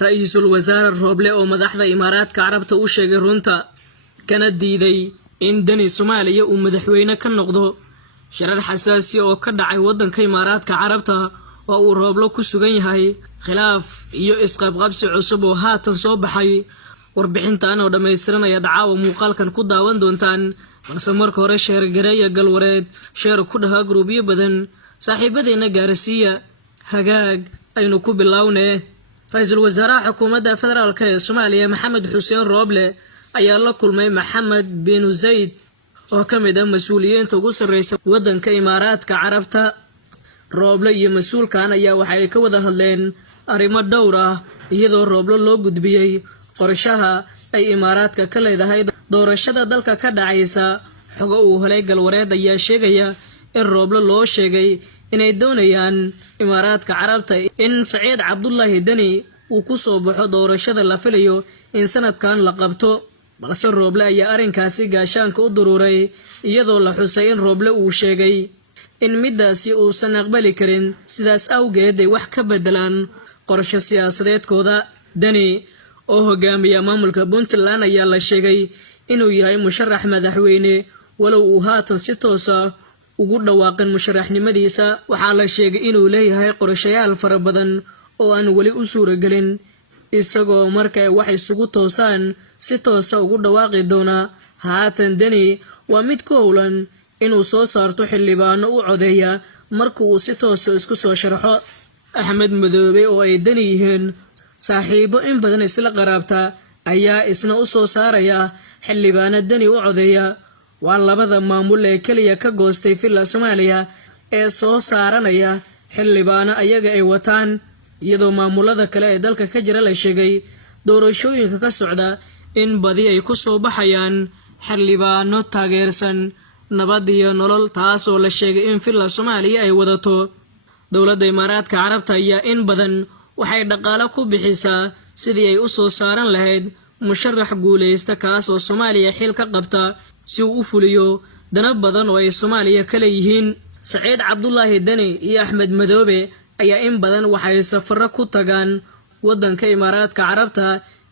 ra'iisul wasaare Rooble oo madaxda Imaaraadka Carabta u sheegay runta kana diiday in Dani Soomaaliya uu madaxweyne ka noqdo shirar xasaasi oo ka dhacay wadanka Imaaraadka Carabta oo uu Rooble ku sugan yahay khilaaf iyo isqabqabsi cusub oo haatan soo baxay warbixintan oo dhameystiranaya dacaawa muuqaalkan ku daawan doontaan balse marka hore sheer gareeya galwareed sheer ku dhaha gruubyo badan saaxiibadeena gaarsiiya hagaag aynu ku bilownee ra'iisul wasaaraha xukuumadda federaalka ee Soomaaliya Maxamed Xuseen Rooble ayaa la kulmay Maxamed bin Zaid oo ka mid ah mas'uuliyiinta ugu sarreeya wadanka Imaaraadka Carabta. Rooble iyo mas'uulkan ayaa waxay ka wada hadleen arrimo dhowr ah iyadoo Rooble loo gudbiyay qorshaha ay Imaaraadka ka leedahay doorashada dalka ka dhacaysa. xogo uu helay galwareed ayaa sheegaya in Rooble loo sheegay inay doonayaan Imaaraadka Carabta in Saciid Cabdullaahi Dani uu ku soo baxo doorashada la filayo in sanadkan la qabto, balse Rooble ayaa arrinkaasi gaashaanka u duruuray iyadoo la xusay in Rooble uu sheegay in midaasi uusan aqbali karin, sidaas awgeed ay wax ka bedelaan qorshe siyaasadeedkooda. Dani oo hogaamiya maamulka Puntland ayaa la sheegay inuu yahay musharax madaxweyne walow uu haatan si toos ah ugu dhawaaqan musharaxnimadiisa. waxaa la sheegay inuu leeyahay qorshayaal fara badan oo aan wali u suuragelin, isagoo markay wax isugu toosaan si toos ah ugu dhawaaqi doona. haatan Dani waa mid ku howlan inuu soo saarto xildhibaano u codeeya marka uu si toos ah isku soo sharxo. Axmed Madoobe oo ay Dani yihiin saaxiibo in badan isla qaraabta ayaa isna u soo saaraya xildhibaano Dani u codeeya. waa labada maamul ee kaliya ka goostay filla Soomaaliya ee soo saaranaya xildhibaano ayaga ay wataan, iyadoo maamulada kale ee dalka ka jira la sheegay doorashooyinka ka socda in badi ay ku soo baxayaan xildhibaano taageersan nabad iyo nolol, taas oo la sheegay in filla Soomaaliya ay wadato. dowladda Imaaraadka Carabta ayaa in badan waxay dhaqaale ku bixisaa sidii ay u soo saaran lahayd musharax guuleysta kaas oo Soomaaliya xil ka qabta si uu u fuliyo dana badan oo ay Soomaaliya kale yihiin. Saciid Cabdullaahi Dani iyo Axmed Madoobe ayaa in badan waxay safaro ku tagaan wadanka Imaaraadka Carabta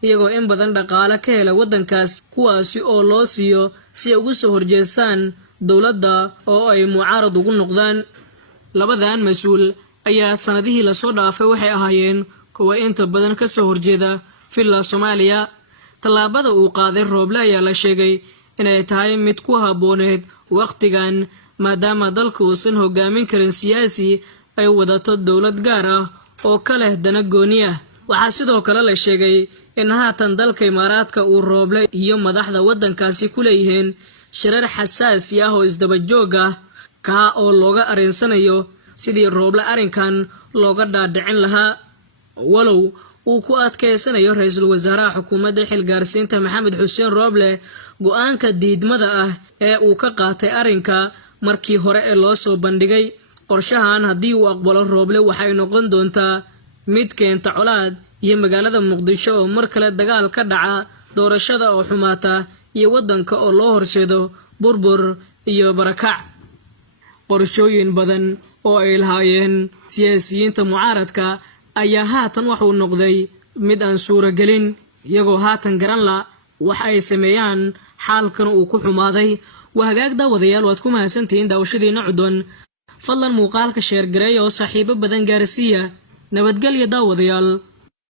iyagoo in badan dhaqaale ka hela wadankaas, kuwaasi oo loo siiyo si ay ugu soo horjeestaan dowladda oo ay mucaarad ugu noqdaan. labadan mas'uul ayaa sanadihii la soo dhaafay waxay ahaayeen kuwa inta badan ka soo horjeeda filla Soomaaliya. tallaabada uu qaaday Rooble ayaa la sheegay inay tahay mid ku habbooneed waqtigan maadaama dalka uusan hogaamin karin siyaasi ay wadato dowlad gaar ah oo ka leh dana gooni ah. waxaa sidoo kale la sheegay in haatan dalka Imaaraadka uu Rooble iyo madaxda wadankaasi ku leeyihiin shirar xasaasi ah oo isdaba joog ah ka oo looga arinsanayo sidii Rooble arrinkan looga dhaadhicin lahaa. walow uu ku adkeysanayo ra'iisul wasaaraha xukuumadda xilgaarsiinta Maxamed Xuseen Rooble go'aanka diidmada ah ee uu ka qaatay arrinka markii hore ee loo soo bandhigay. qorshahan haddii uu aqbalo Rooble waxay noqon doontaa mid keenta colaad iyo magaalada Muqdisho oo mar kale dagaal ka dhaca, doorashada oo xumaata iyo wadanka oo loo horseedo burbur iyo barakac. qorshooyin badan oo ay lahaayeen siyaasiyiinta mucaaradka ayaa haatan waxuu noqday mid aan suuragelin, iyagoo haatan garan la wax ay sameeyaan xaalkan uu ku xumaaday. waa hagaag daawadayaal, waad ku mahadsantihiin daawashadiina cudwan. fadlan muuqaalka sheer gareeya oo saaxiibo badan gaarsiiya. nabadgelyo daawadayaal.